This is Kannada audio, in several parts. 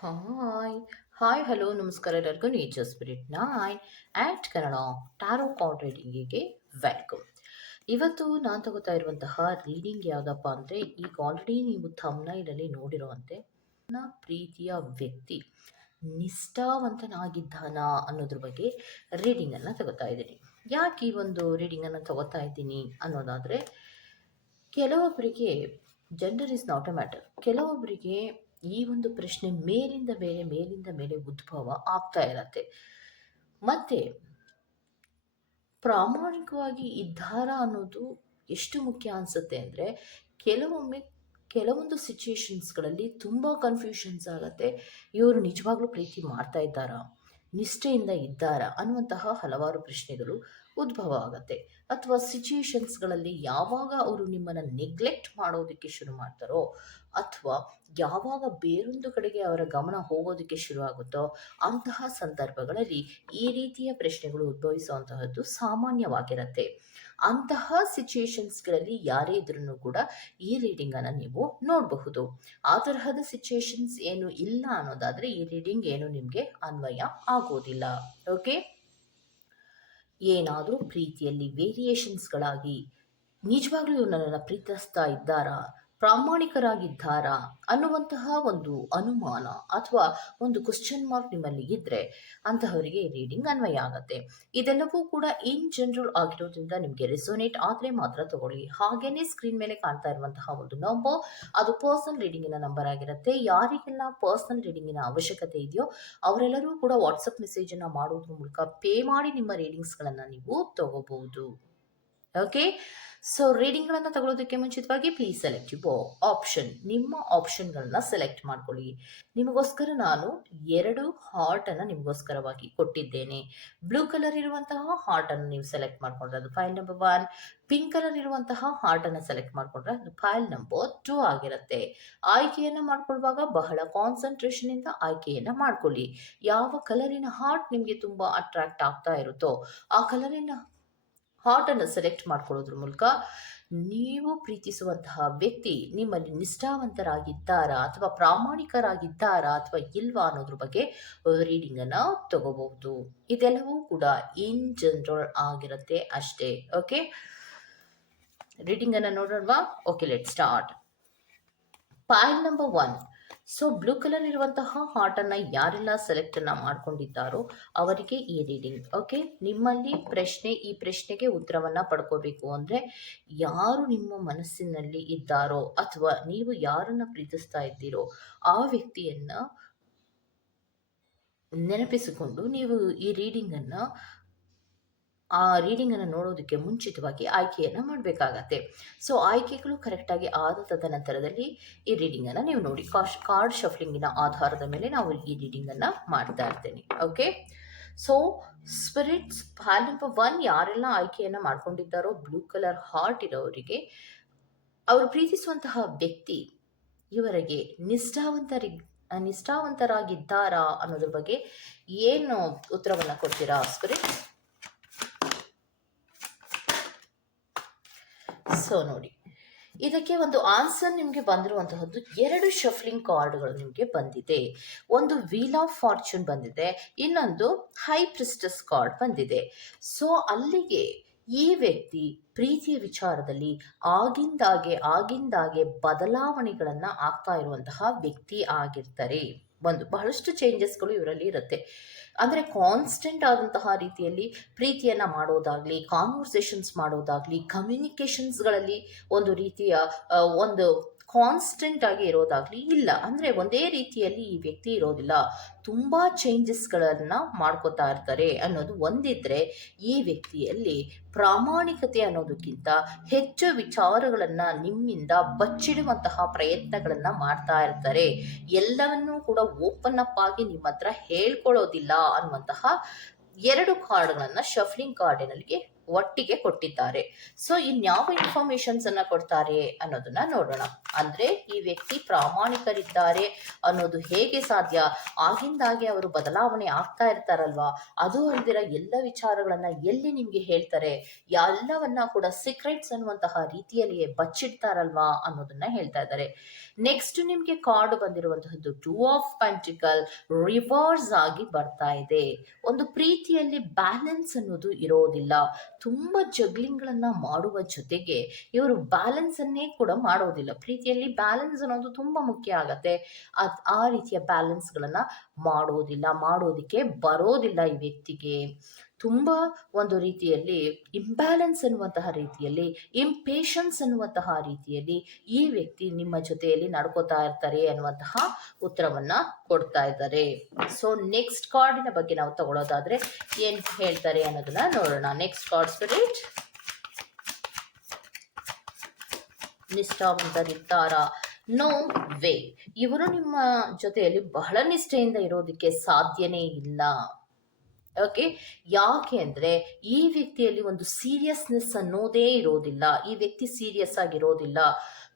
ಹಾಯ್ ಹಾಯ್ ಹಲೋ ನಮಸ್ಕಾರ ಎಲ್ಲರಿಗೂ ನೇಚರ್ ಸ್ಪಿರಿಟ್ ನಾಯ್ ಆ್ಯಟ್ ಕನ್ನಡ ಟ್ಯಾರೋ ಕಾರ್ಡ್ ರೀಡಿಂಗಿಗೆ ವೆಲ್ಕಮ್ ಇವತ್ತು ನಾನು ತಗೋತಾ ಇರುವಂತಹ ರೀಡಿಂಗ್ ಯಾವುದಪ್ಪ ಅಂದರೆ, ಈಗ ಆಲ್ರೆಡಿ ನೀವು ಥಮ್ನೈಲಲ್ಲಿ ನೋಡಿರುವಂತೆ, ನನ್ನ ಪ್ರೀತಿಯ ವ್ಯಕ್ತಿ, ನಿಷ್ಠಾವಂತನಾಗಿದ್ದಾನ ಅನ್ನೋದ್ರ ಬಗ್ಗೆ ರೀಡಿಂಗನ್ನು ತಗೋತಾ ಇದ್ದೀನಿ. ಯಾಕೆ ಈ ಒಂದು ರೀಡಿಂಗನ್ನು ತಗೋತಾ ಇದ್ದೀನಿ ಅನ್ನೋದಾದರೆ ಕೆಲವೊಬ್ಬರಿಗೆ gender is not a matter ಕೆಲವೊಬ್ಬರಿಗೆ ಈ ಒಂದು ಪ್ರಶ್ನೆ ಮೇಲಿಂದ ಮೇಲೆ ಮೇಲಿಂದ ಮೇಲೆ ಉದ್ಭವ ಆಗ್ತಾ ಇರತ್ತೆ. ಮತ್ತೆ, ಪ್ರಾಮಾಣಿಕವಾಗಿ ಇದ್ದಾರ ಅನ್ನೋದು ಎಷ್ಟು ಮುಖ್ಯ ಅನ್ಸುತ್ತೆ ಅಂದರೆ, ಕೆಲವೊಮ್ಮೆ ಕೆಲವೊಂದು ಸಿಚುಯೇಷನ್ಸ್ಗಳಲ್ಲಿ ತುಂಬ ಕನ್ಫ್ಯೂಷನ್ಸ್ ಆಗುತ್ತೆ. ಇವರು ನಿಜವಾಗ್ಲೂ ಪ್ರೀತಿ ಮಾಡ್ತಾ ಇದ್ದಾರಾ? ನಿಷ್ಠೆಯಿಂದ ಇದ್ದಾರಾ? ಅನ್ನುವಂತಹ ಹಲವಾರು ಪ್ರಶ್ನೆಗಳು ಉದ್ಭವ ಆಗುತ್ತೆ. ಅಥವಾ ಸಿಚುಯೇಷನ್ಸ್ಗಳಲ್ಲಿ ಯಾವಾಗ ಅವರು ನಿಮ್ಮನ್ನು ನೆಗ್ಲೆಕ್ಟ್ ಮಾಡೋದಕ್ಕೆ ಶುರು ಮಾಡ್ತಾರೋ, ಅಥವಾ ಯಾವಾಗ ಬೇರೊಂದು ಕಡೆಗೆ ಅವರ ಗಮನ ಹೋಗೋದಕ್ಕೆ ಶುರು ಆಗುತ್ತೋ, ಅಂತಹ ಸಂದರ್ಭಗಳಲ್ಲಿ ಈ ರೀತಿಯ ಪ್ರಶ್ನೆಗಳು ಉದ್ಭವಿಸುವಂತಹದ್ದು ಸಾಮಾನ್ಯವಾಗಿರುತ್ತೆ. ಅಂತಹ ಸಿಚುಯೇಷನ್ಸ್ಗಳಲ್ಲಿ ಯಾರೇ ಇದ್ರೂ ಕೂಡ ಈ ರೀಡಿಂಗನ್ನು ನೀವು ನೋಡಬಹುದು. ಆ ತರಹದ ಸಿಚುಯೇಷನ್ಸ್ ಏನು ಇಲ್ಲ ಅನ್ನೋದಾದರೆ ಈ ರೀಡಿಂಗ್ ಏನು ನಿಮಗೆ ಅನ್ವಯ ಆಗೋದಿಲ್ಲ. ಓಕೆ ಏನಾದರೂ ಪ್ರೀತಿಯಲ್ಲಿ ವೇರಿಯೇಷನ್ಸ್ಗಳಾಗಿ ನಿಜವಾಗ್ಲೂ ನನ್ನನ್ನು ಪ್ರೀತಿಸ್ತಾ ಇದ್ದಾರಾ? ಪ್ರಾಮಾಣಿಕರಾಗಿದ್ದಾರಾ ಅನ್ನುವಂತಹ ಒಂದು ಅನುಮಾನ ಅಥವಾ ಒಂದು ಕ್ವಶನ್ ಮಾರ್ಕ್ ನಿಮ್ಮಲ್ಲಿ ಇದ್ದರೆ ಅಂತಹವರಿಗೆ ರೀಡಿಂಗ್ ಅನ್ವಯ ಆಗುತ್ತೆ. ಇದೆಲ್ಲವೂ ಕೂಡ ಇನ್ ಜನರಲ್ ಆಗಿರೋದ್ರಿಂದ ನಿಮಗೆ ರೆಸೋನೇಟ್ ಆದರೆ ಮಾತ್ರ ತಗೊಳ್ಳಿ. ಹಾಗೇನೆ ಸ್ಕ್ರೀನ್ ಮೇಲೆ ಕಾಣ್ತಾ ಇರುವಂತಹ ಒಂದು ನಂಬರ್ ಅದು ಪರ್ಸನಲ್ ರೀಡಿಂಗಿನ ನಂಬರ್ ಆಗಿರುತ್ತೆ. ಯಾರಿಗೆಲ್ಲ ಪರ್ಸನಲ್ ರೀಡಿಂಗಿನ ಅವಶ್ಯಕತೆ ಇದೆಯೋ ಅವರೆಲ್ಲರೂ ಕೂಡ ವಾಟ್ಸಪ್ ಮೆಸೇಜನ್ನು ಮಾಡೋದ್ರ ಮೂಲಕ ಪೇ ಮಾಡಿ ನಿಮ್ಮ ರೀಡಿಂಗ್ಸ್ಗಳನ್ನು ನೀವು ತಗೋಬಹುದು. ಓಕೆ ಸೊ ರೀಡಿಂಗ್ಗಳನ್ನು ತಗೊಳ್ಳೋದಕ್ಕೆ ಮುಂಚಿತವಾಗಿ ಪ್ಲೀಸ್ ಸೆಲೆಕ್ಟ್ ಯು ಆಪ್ಷನ್ ನಿಮ್ಮ ಆಪ್ಷನ್ಗಳನ್ನ ಸೆಲೆಕ್ಟ್ ಮಾಡ್ಕೊಳ್ಳಿ. ನಿಮಗೋಸ್ಕರ ನಾನು ಎರಡು ಹಾರ್ಟನ್ನು ನಿಮಗೋಸ್ಕರವಾಗಿ ಕೊಟ್ಟಿದ್ದೇನೆ. ಬ್ಲೂ ಕಲರ್ ಇರುವಂತಹ ಹಾರ್ಟನ್ನು ನೀವು ಸೆಲೆಕ್ಟ್ ಮಾಡ್ಕೊಂಡ್ರೆ ಅದು pile number one pink colour ಇರುವಂತಹ ಹಾರ್ಟನ್ನು ಸೆಲೆಕ್ಟ್ ಮಾಡ್ಕೊಂಡ್ರೆ ಅದು ಫೈಲ್ ನಂಬರ್ ಟೂ ಆಗಿರುತ್ತೆ. ಆಯ್ಕೆಯನ್ನು ಮಾಡ್ಕೊಳ್ಳುವಾಗ ಬಹಳ ಕಾನ್ಸಂಟ್ರೇಷನಿಂದ ಆಯ್ಕೆಯನ್ನು ಮಾಡ್ಕೊಳ್ಳಿ. ಯಾವ ಕಲರಿನ ಹಾರ್ಟ್ ನಿಮಗೆ ತುಂಬ ಅಟ್ರಾಕ್ಟ್ ಆಗ್ತಾ ಇರುತ್ತೋ, ಆ ಕಲರಿನ ಹಾರ್ಟನ್ನು ಸೆಲೆಕ್ಟ್ ಮಾಡ್ಕೊಳ್ಳೋದ್ರ ಮೂಲಕ ನೀವು ಪ್ರೀತಿಸುವಂತಹ ವ್ಯಕ್ತಿ ನಿಮ್ಮಲ್ಲಿ ನಿಷ್ಠಾವಂತರಾಗಿದ್ದಾರಾ ಅಥವಾ ಪ್ರಾಮಾಣಿಕರಾಗಿದ್ದಾರಾ ಅಥವಾ ಇಲ್ವಾ ಅನ್ನೋದ್ರ ಬಗ್ಗೆ ರೀಡಿಂಗನ್ನು ತಗೋಬಹುದು. ಇದೆಲ್ಲವೂ ಕೂಡ ಇನ್ ಜನರಲ್ ಆಗಿರುತ್ತೆ ಅಷ್ಟೇ ಓಕೆ ರೀಡಿಂಗನ್ನು ನೋಡೋಣವಾ okay let start point number one so blue colour ಇರುವಂತಹ ಹಾರ್ಟನ್ನು ಯಾರೆಲ್ಲ ಸೆಲೆಕ್ಟನ್ನು ಮಾಡ್ಕೊಂಡಿದ್ದಾರೋ ಅವರಿಗೆ ಈ ರೀಡಿಂಗ್ ಓಕೆ ನಿಮ್ಮಲ್ಲಿ ಪ್ರಶ್ನೆ, ಈ ಪ್ರಶ್ನೆಗೆ ಉತ್ತರವನ್ನು ಪಡ್ಕೋಬೇಕು ಅಂದ್ರೆ ಯಾರು ನಿಮ್ಮ ಮನಸ್ಸಿನಲ್ಲಿ ಇದ್ದಾರೋ ಅಥವಾ ನೀವು ಯಾರನ್ನ ಪ್ರೀತಿಸ್ತಾ ಇದ್ದೀರೋ ಆ ವ್ಯಕ್ತಿಯನ್ನ ನೆನಪಿಸಿಕೊಂಡು ನೀವು ಈ ರೀಡಿಂಗನ್ನು ಆ ರೀಡಿಂಗನ್ನು ನೋಡೋದಕ್ಕೆ ಮುಂಚಿತವಾಗಿ ಆಯ್ಕೆಯನ್ನು ಮಾಡಬೇಕಾಗತ್ತೆ. ಸೊ ಆಯ್ಕೆಗಳು ಕರೆಕ್ಟಾಗಿ ಆದ ತದನಂತರದಲ್ಲಿ ಈ ರೀಡಿಂಗನ್ನು ನೀವು ನೋಡಿ. ಕಾಶ್ ಕಾರ್ಡ್ ಶಫ್ಲಿಂಗಿನ ಆಧಾರದ ಮೇಲೆ ನಾವು ಈ ರೀಡಿಂಗನ್ನು ಮಾಡ್ತಾ ಇರ್ತೇನೆ. ಓಕೆ ಸೊ ಸ್ಪಿರಿಟ್ಸ್ ಹಾಲ್ ನಂಬರ್ ಒನ್ ಯಾರೆಲ್ಲ ಆಯ್ಕೆಯನ್ನು ಮಾಡ್ಕೊಂಡಿದ್ದಾರೋ ಬ್ಲೂ ಕಲರ್ ಹಾರ್ಟ್ ಇರೋರಿಗೆ, ಅವರು ಪ್ರೀತಿಸುವಂತಹ ವ್ಯಕ್ತಿ ಇವರಿಗೆ ನಿಷ್ಠಾವಂತರಿ ನಿಷ್ಠಾವಂತರಾಗಿದ್ದಾರಾ ಅನ್ನೋದ್ರ ಬಗ್ಗೆ ಏನು ಉತ್ತರವನ್ನು ಕೊಡ್ತೀರಾ ಸ್ಪಿರಿಟ್ ಸೊ ನೋಡಿ. ಇದಕ್ಕೆ ಒಂದು ಆನ್ಸರ್ ನಿಮಗೆ ಬಂದಿರುವಂತಹದ್ದು ಎರಡು ಶಫ್ಲಿಂಗ್ ಕಾರ್ಡ್ಗಳು ನಿಮಗೆ ಬಂದಿದೆ. ಒಂದು ವೀಲ್ ಆಫ್ ಫಾರ್ಚೂನ್ ಬಂದಿದೆ. ಇನ್ನೊಂದು ಹೈ ಪ್ರಿಸ್ಟಸ್ ಕಾರ್ಡ್ ಬಂದಿದೆ. ಸೊ ಅಲ್ಲಿಗೆ ಈ ವ್ಯಕ್ತಿ ಪ್ರೀತಿಯ ವಿಚಾರದಲ್ಲಿ ಆಗಿಂದಾಗೆ ಆಗಿಂದಾಗೆ ಬದಲಾವಣೆಗಳನ್ನು ಆಗ್ತಾ ಇರುವಂತಹ ವ್ಯಕ್ತಿ ಆಗಿರ್ತಾರೆ. ಒಂದು ಬಹಳಷ್ಟು ಚೇಂಜಸ್ಗಳು ಇವರಲ್ಲಿ ಇರುತ್ತೆ. ಅಂದರೆ ಕಾನ್ಸ್ಟೆಂಟ್ ಆದಂತಹ ರೀತಿಯಲ್ಲಿ ಪ್ರೀತಿಯನ್ನು ಮಾಡೋದಾಗಲಿ ಕಾನ್ವರ್ಸೇಷನ್ಸ್ ಮಾಡೋದಾಗಲಿ ಕಮ್ಯುನಿಕೇಷನ್ಸ್ಗಳಲ್ಲಿ ಒಂದು ರೀತಿಯ ಒಂದು ಕಾನ್ಸ್ಟೆಂಟ್ ಆಗಿ ಇರೋದಾಗಲಿ ಇಲ್ಲ. ಅಂದರೆ ಒಂದೇ ರೀತಿಯಲ್ಲಿ ಈ ವ್ಯಕ್ತಿ ಇರೋದಿಲ್ಲ. ತುಂಬ ಚೇಂಜಸ್ಗಳನ್ನು ಮಾಡ್ಕೋತಾ ಇರ್ತಾರೆ ಅನ್ನೋದು ಒಂದಿದ್ರೆ ಈ ವ್ಯಕ್ತಿಯಲ್ಲಿ ಪ್ರಾಮಾಣಿಕತೆ ಅನ್ನೋದಕ್ಕಿಂತ ಹೆಚ್ಚು ವಿಚಾರಗಳನ್ನು ನಿಮ್ಮಿಂದ ಬಚ್ಚಿಡುವಂತಹ ಪ್ರಯತ್ನಗಳನ್ನು ಮಾಡ್ತಾ ಇರ್ತಾರೆ. ಎಲ್ಲವನ್ನೂ ಕೂಡ ಓಪನ್ ಅಪ್ ಆಗಿ ನಿಮ್ಮ ಹತ್ರ ಹೇಳ್ಕೊಳ್ಳೋದಿಲ್ಲ ಅನ್ನುವಂತಹ ಎರಡು ಕಾರ್ಡ್ಗಳನ್ನು ಶಫ್ಲಿಂಗ್ ಕಾರ್ಡಿನಲ್ಲಿ ಒಟ್ಟಿಗೆ ಕೊಟ್ಟಿದ್ದಾರೆ. ಸೊ ಇನ್ಯಾವ ಇನ್ಫಾರ್ಮೇಶನ್ಸ್ ಅನ್ನ ಕೊಡ್ತಾರೆ ಅನ್ನೋದನ್ನ ನೋಡೋಣ. ಅಂದ್ರೆ, ಈ ವ್ಯಕ್ತಿ ಪ್ರಾಮಾಣಿಕರಿದ್ದಾರೆ ಅನ್ನೋದು ಹೇಗೆ ಸಾಧ್ಯ? ಆಗಿಂದಾಗೆ ಅವರು ಬದಲಾವಣೆ ಆಗ್ತಾ ಇರ್ತಾರಲ್ವಾ? ಅದು ಅಲ್ದಿರ ಎಲ್ಲ ವಿಚಾರಗಳನ್ನ ಎಲ್ಲಿ ನಿಮ್ಗೆ ಹೇಳ್ತಾರೆ? ಎಲ್ಲವನ್ನ ಕೂಡ ಸೀಕ್ರೆಟ್ಸ್ ಅನ್ನುವಂತಹ ರೀತಿಯಲ್ಲಿಯೇ ಬಚ್ಚಿಡ್ತಾರಲ್ವಾ ಅನ್ನೋದನ್ನ ಹೇಳ್ತಾ ಇದ್ದಾರೆ. ನೆಕ್ಸ್ಟ್ ನಿಮ್ಗೆ ಕಾರ್ಡ್ ಬಂದಿರುವಂತಹದ್ದು ಟೂ ಆಫ್ ಪೆಂಟಿಕಲ್ ರಿವರ್ಸ್ ಆಗಿ ಬರ್ತಾ ಇದೆ. ಒಂದು ಪ್ರೀತಿಯಲ್ಲಿ ಬ್ಯಾಲೆನ್ಸ್ ಅನ್ನೋದು ಇರೋದಿಲ್ಲ. ತುಂಬಾ ಜಗ್ಲಿಂಗ್ ಗಳನ್ನ ಮಾಡುವ ಜೊತೆಗೆ ಇವರು ಬ್ಯಾಲೆನ್ಸ್ ಅನ್ನೇ ಕೂಡ ಮಾಡೋದಿಲ್ಲ. ಪ್ರೀತಿಯಲ್ಲಿ ಬ್ಯಾಲೆನ್ಸ್ ಅನ್ನೋದು ತುಂಬಾ ಮುಖ್ಯ ಆಗತ್ತೆ. ಅದ್ ಆ ರೀತಿಯ ಬ್ಯಾಲೆನ್ಸ್ ಗಳನ್ನ ಮಾಡೋದಿಲ್ಲ, ಮಾಡೋದಿಕ್ಕೆ ಬರೋದಿಲ್ಲ ಈ ವ್ಯಕ್ತಿಗೆ. ತುಂಬಾ ಒಂದು ರೀತಿಯಲ್ಲಿ ಇಂಬ್ಯಾಲೆನ್ಸ್ ಅನ್ನುವಂತಹ ರೀತಿಯಲ್ಲಿ ಇಂಪೇಷನ್ಸ್ ಅನ್ನುವಂತಹ ರೀತಿಯಲ್ಲಿ ಈ ವ್ಯಕ್ತಿ ನಿಮ್ಮ ಜೊತೆಯಲ್ಲಿ ನಡ್ಕೋತಾ ಇರ್ತಾರೆ ಅನ್ನುವಂತಹ ಉತ್ತರವನ್ನ ಕೊಡ್ತಾ ಇದ್ದಾರೆ. ಸೊ ನೆಕ್ಸ್ಟ್ ಕಾರ್ಡಿನ ಬಗ್ಗೆ ನಾವು ತಗೊಳ್ಳೋದಾದ್ರೆ ಏನ್ ಹೇಳ್ತಾರೆ ಅನ್ನೋದನ್ನ ನೋಡೋಣ. ನೆಕ್ಸ್ಟ್ ಕಾರ್ಡ್ ಸ್ಪಿರಿಟ್ ನಿಷ್ಠಾವಂತ ನಿರ್ಧಾರ ನೋ ವೇ ಇವರು ನಿಮ್ಮ ಜೊತೆಯಲ್ಲಿ ಬಹಳ ನಿಷ್ಠೆಯಿಂದ ಇರೋದಕ್ಕೆ ಸಾಧ್ಯನೇ ಇಲ್ಲ. ಓಕೆ ಯಾಕೆ ಅಂದರೆ ಈ ವ್ಯಕ್ತಿಯಲ್ಲಿ ಒಂದು ಸೀರಿಯಸ್ನೆಸ್ ಅನ್ನೋದೇ ಇರೋದಿಲ್ಲ. ಈ ವ್ಯಕ್ತಿ ಸೀರಿಯಸ್ ಆಗಿರೋದಿಲ್ಲ.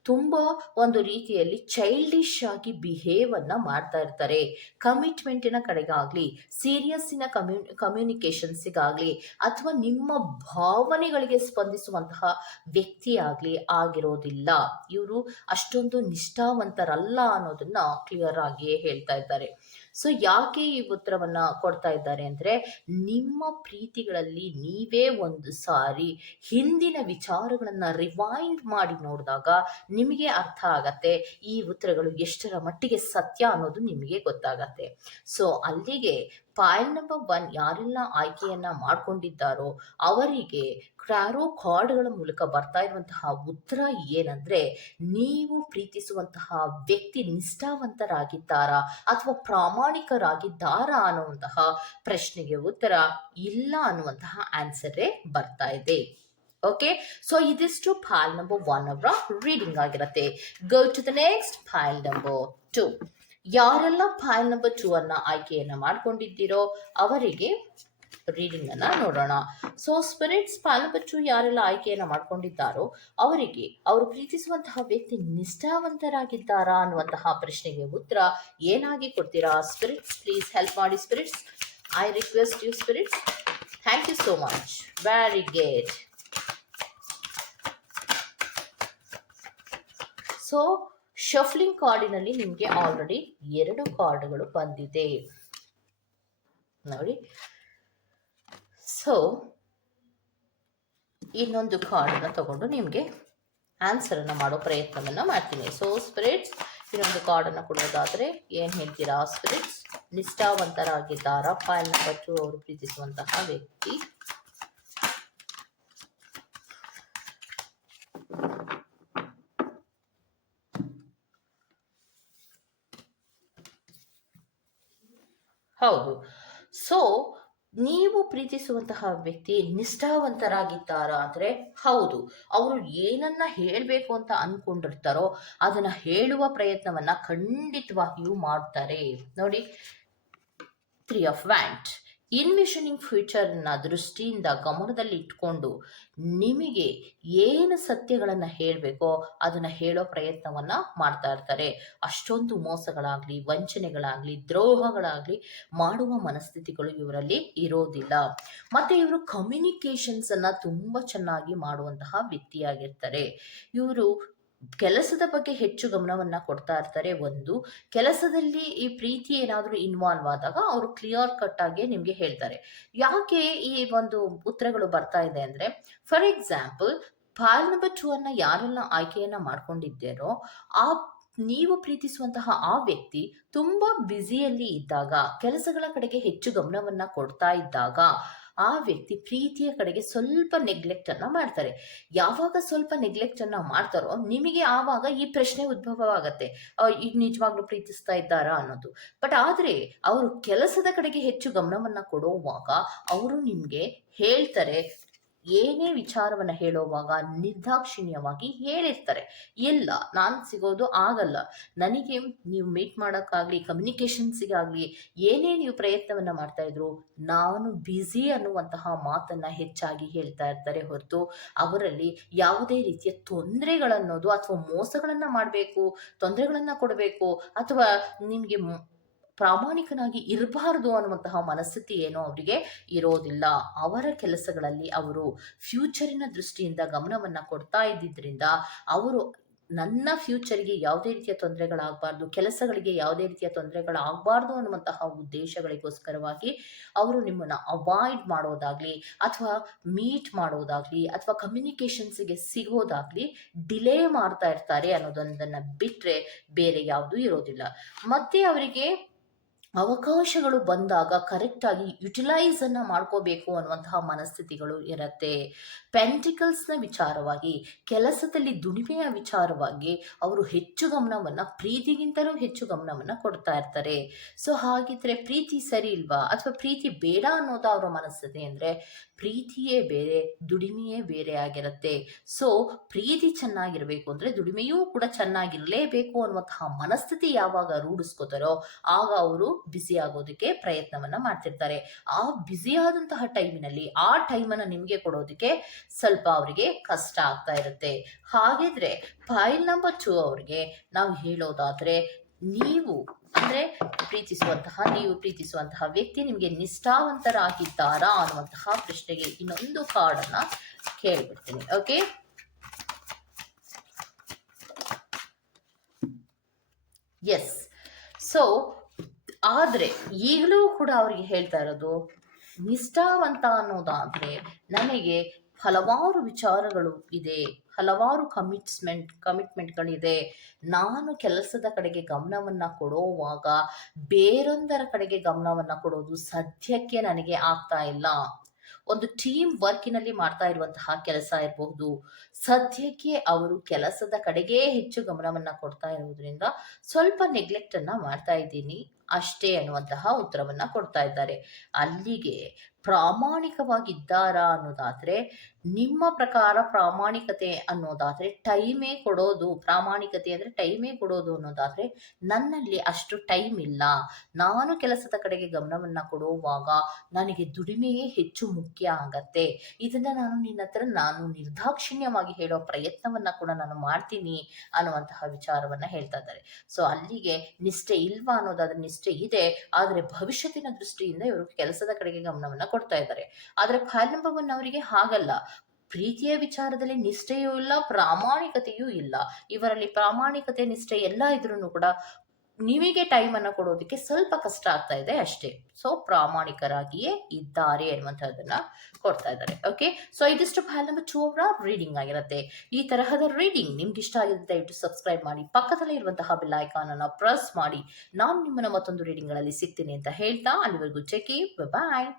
ತುಂಬ ಒಂದು ರೀತಿಯಲ್ಲಿ ಚೈಲ್ಡಿಶ್ ಆಗಿ ಬಿಹೇವ್ ಅನ್ನ ಮಾಡ್ತಾ ಇರ್ತಾರೆ. ಕಮಿಟ್ಮೆಂಟಿನ ಕಡೆಗಾಗಲಿ ಸೀರಿಯಸ್ಸಿನ ಕಮ್ಯು ಕಮ್ಯುನಿಕೇಷನ್ಸಿಗಾಗಲಿ ಅಥವಾ ನಿಮ್ಮ ಭಾವನೆಗಳಿಗೆ ಸ್ಪಂದಿಸುವಂತಹ ವ್ಯಕ್ತಿ ಆಗ್ಲಿ ಆಗಿರೋದಿಲ್ಲ. ಇವರು ಅಷ್ಟೊಂದು ನಿಷ್ಠಾವಂತರಲ್ಲ ಅನ್ನೋದನ್ನ ಕ್ಲಿಯರ್ ಆಗಿಯೇ ಹೇಳ್ತಾ ಇದ್ದಾರೆ. ಸೊ ಯಾಕೆ ಈ ಉತ್ತರವನ್ನ ಕೊಡ್ತಾ ಇದ್ದಾರೆ ಅಂದ್ರೆ, ನಿಮ್ಮ ಪ್ರೀತಿಗಳಲ್ಲಿ ನೀವೇ ಒಂದು ಸಾರಿ ಹಿಂದಿನ ವಿಚಾರಗಳನ್ನ ರಿವೈಂಡ್ ಮಾಡಿ ನೋಡಿದಾಗ ನಿಮಗೆ ಅರ್ಥ ಆಗತ್ತೆ, ಈ ಉತ್ತರಗಳು ಎಷ್ಟರ ಮಟ್ಟಿಗೆ ಸತ್ಯ ಅನ್ನೋದು ನಿಮಗೆ ಗೊತ್ತಾಗತ್ತೆ. ಸೊ ಅಲ್ಲಿಗೆ ಫೈಲ್ ನಂಬರ್ ಒನ್ ಯಾರೆಲ್ಲ ಆಯ್ಕೆಯನ್ನ ಮಾಡ್ಕೊಂಡಿದ್ದಾರೋ ಅವರಿಗೆ ಕ್ಯಾರೋ ಕಾರ್ಡ್ಗಳ ಮೂಲಕ ಬರ್ತಾ ಇರುವಂತಹ ಉತ್ತರ ಏನಂದ್ರೆ, ನೀವು ಪ್ರೀತಿಸುವಂತಹ ವ್ಯಕ್ತಿ ನಿಷ್ಠಾವಂತರಾಗಿದ್ದಾರಾ ಅಥವಾ ಪ್ರಾಮಾಣಿಕರಾಗಿದ್ದಾರಾ ಅನ್ನುವಂತಹ ಪ್ರಶ್ನೆಗೆ ಉತ್ತರ ಇಲ್ಲ ಅನ್ನುವಂತಹ ಆನ್ಸರೇ ಬರ್ತಾ ಇದೆ. ಓಕೆ? ಸೊ, ಇದಿಷ್ಟು ಫೈಲ್ ನಂಬರ್ ಒನ್ ಅವರ ರೀಡಿಂಗ್ ಆಗಿರುತ್ತೆ. Go to the next pile number two. ಯಾರೆಲ್ಲ ಫೈಲ್ ನಂಬರ್ ಟೂ ಅನ್ನ ಆಯ್ಕೆಯನ್ನ ಮಾಡ್ಕೊಂಡಿದ್ದೀರೋ ಅವರಿಗೆ ರೀಡಿಂಗ್ ಅನ್ನ ನೋಡೋಣ. So spirits pile number two ಯಾರೆಲ್ಲ ಆಯ್ಕೆಯನ್ನ ಮಾಡ್ಕೊಂಡಿದ್ದಾರೋ ಅವರಿಗೆ ಅವರು ಪ್ರೀತಿಸುವಂತಹ ವ್ಯಕ್ತಿ ನಿಷ್ಠಾವಂತರಾಗಿದ್ದಾರಾ ಅನ್ನುವಂತಹ ಪ್ರಶ್ನೆಗೆ ಉತ್ತರ ಏನಾಗಿ ಕೊಡ್ತೀರಾ? ಸ್ಪಿರಿಟ್ಸ್ ಪ್ಲೀಸ್ ಹೆಲ್ಪ್ ಮಾಡಿ. Spirits I request you spirits thank you so much very great so shuffling ಕಾರ್ಡಿನಲ್ಲಿ ನಿಮಗೆ ಆಲ್ರೆಡಿ ಎರಡು ಕಾರ್ಡ್ಗಳು ಬಂದಿದೆ. ನೋಡಿ. ಸೊ ಇನ್ನೊಂದು ಕಾರ್ಡನ್ನ ತಗೊಂಡು ನಿಮಗೆ ಆನ್ಸರನ್ನು ಮಾಡೋ ಪ್ರಯತ್ನವನ್ನು ಮಾಡ್ತೀನಿ. ಸೊ ಸ್ಪಿರಿಟ್ಸ್ ಇನ್ನೊಂದು ಕಾರ್ಡನ್ನು ಕೊಡೋದಾದ್ರೆ ಏನು ಹೇಳ್ತೀರಾ? ಸ್ಪಿರಿಟ್ಸ್ ನಿಷ್ಠಾವಂತರಾಗಿದ್ದಾರಾ? ಫೈಲ್ ನಂಬರ್ ಟು ಅವರು ಪ್ರೀತಿಸುವಂತಹ ವ್ಯಕ್ತಿ. ಹೌದು. ಸೊ ನೀವು ಪ್ರೀತಿಸುವಂತಹ ವ್ಯಕ್ತಿ ನಿಷ್ಠಾವಂತರಾಗಿದ್ದಾರಾ ಅಂದ್ರೆ ಹೌದು. ಅವರು ಏನನ್ನ ಹೇಳಬೇಕು ಅಂತ ಅನ್ಕೊಂಡಿರ್ತಾರೋ ಅದನ್ನ ಹೇಳುವ ಪ್ರಯತ್ನವನ್ನ ಖಂಡಿತವಾಗಿಯೂ ಮಾಡ್ತಾರೆ. ನೋಡಿ ತ್ರೀ ಆಫ್ ವ್ಯಾಂಟ್ ಇನ್ವಿಷನಿಂಗ್ ಫ್ಯೂಚರ್ನ ದೃಷ್ಟಿಯಿಂದ ಗಮನದಲ್ಲಿ ಇಟ್ಕೊಂಡು ನಿಮಗೆ ಏನು ಸತ್ಯಗಳನ್ನು ಹೇಳಬೇಕೋ ಅದನ್ನು ಹೇಳೋ ಪ್ರಯತ್ನವನ್ನು ಮಾಡ್ತಾ ಇರ್ತಾರೆ. ಅಷ್ಟೊಂದು ಮೋಸಗಳಾಗಲಿ, ವಂಚನೆಗಳಾಗಲಿ, ದ್ರೋಹಗಳಾಗಲಿ ಮಾಡುವ ಮನಸ್ಥಿತಿಗಳು ಇವರಲ್ಲಿ ಇರೋದಿಲ್ಲ. ಮತ್ತು ಇವರು ಕಮ್ಯುನಿಕೇಷನ್ಸನ್ನು ತುಂಬ ತುಂಬಾ ಚೆನ್ನಾಗಿ ಮಾಡುವಂತಹ ವ್ಯಕ್ತಿಯಾಗಿರ್ತಾರೆ. ಇವರು ಕೆಲಸದ ಬಗ್ಗೆ ಹೆಚ್ಚು ಗಮನವನ್ನ ಕೊಡ್ತಾ ಇರ್ತಾರೆ ಒಂದು. ಕೆಲಸದಲ್ಲಿ ಈ ಪ್ರೀತಿ ಏನಾದರೂ ಇನ್ವಾಲ್ವ್ ಆದಾಗ ಅವರು ಕ್ಲಿಯರ್ ಕಟ್ ಆಗಿ ನಿಮ್ಗೆ ಹೇಳ್ತಾರೆ. ಯಾಕೆ ಈ ಒಂದು ಉತ್ತರಗಳು ಬರ್ತಾ ಇದೆ ಅಂದ್ರೆ for example pile number two ಅನ್ನ ಯಾರೆಲ್ಲ ಆಯ್ಕೆಯನ್ನ ಮಾಡ್ಕೊಂಡಿದ್ದೀರೋ, ಆ ನೀವು ಪ್ರೀತಿಸುವಂತಹ ಆ ವ್ಯಕ್ತಿ ತುಂಬಾ ಬ್ಯುಸಿಯಲ್ಲಿ ಇದ್ದಾಗ, ಕೆಲಸಗಳ ಕಡೆಗೆ ಹೆಚ್ಚು ಗಮನವನ್ನ ಕೊಡ್ತಾ ಇದ್ದಾಗ ಆ ವ್ಯಕ್ತಿ ಪ್ರೀತಿಯ ಕಡೆಗೆ ಸ್ವಲ್ಪ ನೆಗ್ಲೆಕ್ಟ್ ಅನ್ನ ಮಾಡ್ತಾರೆ. ಯಾವಾಗ ಸ್ವಲ್ಪ ನೆಗ್ಲೆಕ್ಟ್ ಅನ್ನ ಮಾಡ್ತಾರೋ ನಿಮಗೆ ಆವಾಗ ಈ ಪ್ರಶ್ನೆ ಉದ್ಭವವಾಗತ್ತೆ. ಈಗ ನಿಜವಾಗ್ಲೂ ಪ್ರೀತಿಸ್ತಾ ಇದ್ದಾರಾ ಅನ್ನೋದು. ಬಟ್ ಆದ್ರೆ ಅವರು ಕೆಲಸದ ಕಡೆಗೆ ಹೆಚ್ಚು ಗಮನವನ್ನ ಕೊಡುವಾಗ ಅವರು ನಿಮ್ಗೆ ಹೇಳ್ತಾರೆ ಏನೇ ವಿಚಾರವನ್ನು ಹೇಳುವಾಗ ನಿರ್ದಾಕ್ಷಿಣ್ಯವಾಗಿ ಹೇಳಿರ್ತಾರೆ. ಇಲ್ಲ, ನಾನು ಸಿಗೋದು ಆಗಲ್ಲ. ನನಗೆ ನೀವು ಮೀಟ್ ಮಾಡೋಕ್ಕಾಗಲಿ ಕಮ್ಯುನಿಕೇಷನ್ಸಿಗಾಗಲಿ ಏನೇ ನೀವು ಪ್ರಯತ್ನವನ್ನು ಮಾಡ್ತಾ ಇದ್ರು, ನಾನು ಬ್ಯುಸಿ ಅನ್ನುವಂತಹ ಮಾತನ್ನು ಹೆಚ್ಚಾಗಿ ಹೇಳ್ತಾ ಇರ್ತಾರೆ ಹೊರತು ಅವರಲ್ಲಿ ಯಾವುದೇ ರೀತಿಯ ತೊಂದರೆಗಳನ್ನೋದು ಅಥವಾ ಮೋಸಗಳನ್ನು ಮಾಡಬೇಕು, ತೊಂದರೆಗಳನ್ನು ಕೊಡಬೇಕು ಅಥವಾ ನಿಮಗೆ ಪ್ರಾಮಾಣಿಕನಾಗಿ ಇರಬಾರ್ದು ಅನ್ನುವಂತಹ ಮನಸ್ಥಿತಿ ಏನೋ ಅವರಿಗೆ ಇರೋದಿಲ್ಲ. ಅವರ ಕೆಲಸಗಳಲ್ಲಿ ಅವರು ಫ್ಯೂಚರಿನ ದೃಷ್ಟಿಯಿಂದ ಗಮನವನ್ನು ಕೊಡ್ತಾ ಇದ್ದಿದ್ದರಿಂದ ಅವರು ನನ್ನ ಫ್ಯೂಚರ್ಗೆ ಯಾವುದೇ ರೀತಿಯ ತೊಂದರೆಗಳಾಗಬಾರ್ದು, ಕೆಲಸಗಳಿಗೆ ಯಾವುದೇ ರೀತಿಯ ತೊಂದರೆಗಳಾಗಬಾರ್ದು ಅನ್ನುವಂತಹ ಉದ್ದೇಶಗಳಿಗೋಸ್ಕರವಾಗಿ ಅವರು ನಿಮ್ಮನ್ನು ಅವಾಯ್ಡ್ ಮಾಡೋದಾಗ್ಲಿ ಅಥವಾ ಮೀಟ್ ಮಾಡೋದಾಗ್ಲಿ ಅಥವಾ ಕಮ್ಯುನಿಕೇಷನ್ಸ್ಗೆ ಸಿಗೋದಾಗ್ಲಿ ಡಿಲೇ ಮಾಡ್ತಾ ಇರ್ತಾರೆ ಅನ್ನೋದೊಂದನ್ನು ಬಿಟ್ಟರೆ ಬೇರೆ ಯಾವುದೂ ಇರೋದಿಲ್ಲ. ಮತ್ತೆ ಅವರಿಗೆ ಅವಕಾಶಗಳು ಬಂದಾಗ ಕರೆಕ್ಟಾಗಿ ಅನ್ನ ಮಾಡ್ಕೋಬೇಕು ಅನ್ನುವಂತಹ ಮನಸ್ಥಿತಿಗಳು ಇರುತ್ತೆ. ಪೆಂಟಿಕಲ್ಸ್ನ ವಿಚಾರವಾಗಿ, ಕೆಲಸದಲ್ಲಿ ದುಡಿಮೆಯ ವಿಚಾರವಾಗಿ ಅವರು ಹೆಚ್ಚು ಗಮನವನ್ನು, ಪ್ರೀತಿಗಿಂತಲೂ ಹೆಚ್ಚು ಗಮನವನ್ನು ಕೊಡ್ತಾ ಇರ್ತಾರೆ. ಸೊ ಹಾಗಿದ್ರೆ ಪ್ರೀತಿ ಸರಿ ಇಲ್ವಾ? ಅಥವಾ ಪ್ರೀತಿ ಬೇಡ ಅನ್ನೋದು ಅವರ ಮನಸ್ಥಿತಿ ಅಂದರೆ ಪ್ರೀತಿಯೇ ಬೇರೆ, ದುಡಿಮೆಯೇ ಬೇರೆ ಆಗಿರುತ್ತೆ. ಸೊ ಪ್ರೀತಿ ಚೆನ್ನಾಗಿರಬೇಕು ಅಂದರೆ ದುಡಿಮೆಯೂ ಕೂಡ ಚೆನ್ನಾಗಿರಲೇಬೇಕು ಅನ್ನುವಂತಹ ಮನಸ್ಥಿತಿ ಯಾವಾಗ ರೂಢಿಸ್ಕೋತಾರೋ, ಆಗ ಅವರು ಬ್ಯುಸಿ ಆಗೋದಕ್ಕೆ ಪ್ರಯತ್ನವನ್ನ ಮಾಡ್ತಿರ್ತಾರೆ. ಆ ಬ್ಯುಸಿ ಆದಂತಹ ಟೈಮಿನಲ್ಲಿ ಆ ಟೈಮನ್ನು ನಿಮಗೆ ಕೊಡೋದಕ್ಕೆ ಸ್ವಲ್ಪ ಅವರಿಗೆ ಕಷ್ಟ ಆಗ್ತಾ ಇರುತ್ತೆ. ಹಾಗಿದ್ರೆ ಫೈಲ್ ನಂಬರ್ ಟು ಅವ್ರಿಗೆ ನಾವು ಹೇಳೋದಾದ್ರೆ ನೀವು ಅಂದ್ರೆ ಪ್ರೀತಿಸುವಂತಹ, ನೀವು ಪ್ರೀತಿಸುವಂತಹ ವ್ಯಕ್ತಿ ನಿಮಗೆ ನಿಷ್ಠಾವಂತರಾಗಿದ್ದಾರಾ ಅನ್ನುವಂತಹ ಪ್ರಶ್ನೆಗೆ ಇನ್ನೊಂದು ಕಾರ್ಡನ್ನ ಕೇಳ್ಬಿಡ್ತೀನಿ. ಓಕೆ ಎಸ್ ಸೊ ಆದರೆ ಈಗಲೂ ಕೂಡ ಅವರಿಗೆ ಹೇಳ್ತಾ ಇರೋದು, ನಿಷ್ಠಾವಂತ ಅನ್ನೋದಾದರೆ ನನಗೆ ಹಲವಾರು ವಿಚಾರಗಳು ಇದೆ, ಹಲವಾರು ಕಮಿಟ್ಸ್ಮೆಂಟ್ ಕಮಿಟ್ಮೆಂಟ್ಗಳಿದೆ ನಾನು ಕೆಲಸದ ಕಡೆಗೆ ಗಮನವನ್ನು ಕೊಡುವಾಗ ಬೇರೊಂದರ ಕಡೆಗೆ ಗಮನವನ್ನು ಕೊಡೋದು ಸದ್ಯಕ್ಕೆ ನನಗೆ ಆಗ್ತಾ ಇಲ್ಲ. ಒಂದು ಟೀಮ್ ವರ್ಕಿನಲ್ಲಿ ಮಾಡ್ತಾ ಇರುವಂತಹ ಕೆಲಸ ಇರಬಹುದು. ಸದ್ಯಕ್ಕೆ ಅವರು ಕೆಲಸದ ಕಡೆಗೆ ಹೆಚ್ಚು ಗಮನವನ್ನ ಕೊಡ್ತಾ ಇರುವುದರಿಂದ ಸ್ವಲ್ಪ ನೆಗ್ಲೆಕ್ಟ್ ಅನ್ನ ಮಾಡ್ತಾ ಇದ್ದೀನಿ ಅಷ್ಟೇ ಅನ್ನುವಂತಹ ಉತ್ತರವನ್ನ ಕೊಡ್ತಾ ಇದ್ದಾರೆ. ಅಲ್ಲಿಗೆ ಪ್ರಾಮಾಣಿಕವಾಗಿದ್ದಾರಾ ಅನ್ನೋದಾದ್ರೆ ನಿಮ್ಮ ಪ್ರಕಾರ ಪ್ರಾಮಾಣಿಕತೆ ಅನ್ನೋದಾದ್ರೆ ಟೈಮೇ ಕೊಡೋದು. ಪ್ರಾಮಾಣಿಕತೆ ಅಂದ್ರೆ ಟೈಮೇ ಕೊಡೋದು ಅನ್ನೋದಾದ್ರೆ ನನ್ನಲ್ಲಿ ಅಷ್ಟು ಟೈಮ್ ಇಲ್ಲ. ನಾನು ಕೆಲಸದ ಕಡೆಗೆ ಗಮನವನ್ನ ಕೊಡುವಾಗ ನನಗೆ ದುಡಿಮೆಯೇ ಹೆಚ್ಚು ಮುಖ್ಯ ಆಗತ್ತೆ. ಇದನ್ನ ನಾನು ನಿನ್ನ ನಾನು ನಿರ್ದಾಕ್ಷಿಣ್ಯವಾಗಿ ಹೇಳೋ ಪ್ರಯತ್ನವನ್ನ ಕೂಡ ನಾನು ಮಾಡ್ತೀನಿ ಅನ್ನುವಂತಹ ವಿಚಾರವನ್ನ ಹೇಳ್ತಾ ಇದ್ದಾರೆ. ಸೊ ಅಲ್ಲಿಗೆ ನಿಷ್ಠೆ ಇಲ್ವಾ ಅನ್ನೋದಾದ್ರೆ ನಿಷ್ಠೆ ಇದೆ. ಆದ್ರೆ ಭವಿಷ್ಯತ್ತಿನ ದೃಷ್ಟಿಯಿಂದ ಇವರು ಕೆಲಸದ ಕಡೆಗೆ ಗಮನವನ್ನ ಕೊಡ್ತಾ ಇದ್ದಾರೆ. ಆದ್ರೆ ಫಾಲಂಬವನ್ ಅವರಿಗೆ ಹಾಗಲ್ಲ. ಪ್ರೀತಿಯ ವಿಚಾರದಲ್ಲಿ ನಿಷ್ಠೆಯೂ ಇಲ್ಲ, ಪ್ರಾಮಾಣಿಕತೆಯೂ ಇಲ್ಲ. ಇವರಲ್ಲಿ ಪ್ರಾಮಾಣಿಕತೆ, ನಿಷ್ಠೆ ಎಲ್ಲ ಇದ್ರೂ ಕೂಡ ನಿಮಗೆ ಟೈಮ್ ಅನ್ನು ಕೊಡೋದಕ್ಕೆ ಸ್ವಲ್ಪ ಕಷ್ಟ ಆಗ್ತಾ ಇದೆ ಅಷ್ಟೇ. ಸೊ ಪ್ರಾಮಾಣಿಕರಾಗಿಯೇ ಇದ್ದಾರೆ ಅನ್ನುವಂಥದ್ದನ್ನ ಕೊಡ್ತಾ ಇದ್ದಾರೆ. ಓಕೆ ಸೊ ಇದಿಷ್ಟು ಫೈಲ್ ನಂಬರ್ ಟೂ ಅವರ ರೀಡಿಂಗ್ ಆಗಿರುತ್ತೆ. ಈ ತರಹದ ರೀಡಿಂಗ್ ನಿಮ್ಗೆ ಇಷ್ಟ ಆಗಿದೆ ದಯವಿಟ್ಟು ಸಬ್ಸ್ಕ್ರೈಬ್ ಮಾಡಿ. ಪಕ್ಕದಲ್ಲಿ ಇರುವಂತಹ ಬೆಲ್ ಐಕಾನ್ ಅನ್ನ ಪ್ರೆಸ್ ಮಾಡಿ. ನಾನು ನಿಮ್ಮನ್ನ ಮತ್ತೊಂದು ರೀಡಿಂಗ್ಗಳಲ್ಲಿ ಸಿಗ್ತೀನಿ ಅಂತ ಹೇಳ್ತಾ, ಅಲ್ಲಿವರೆಗೂ ಚೆಕಿ ಬಾಯ್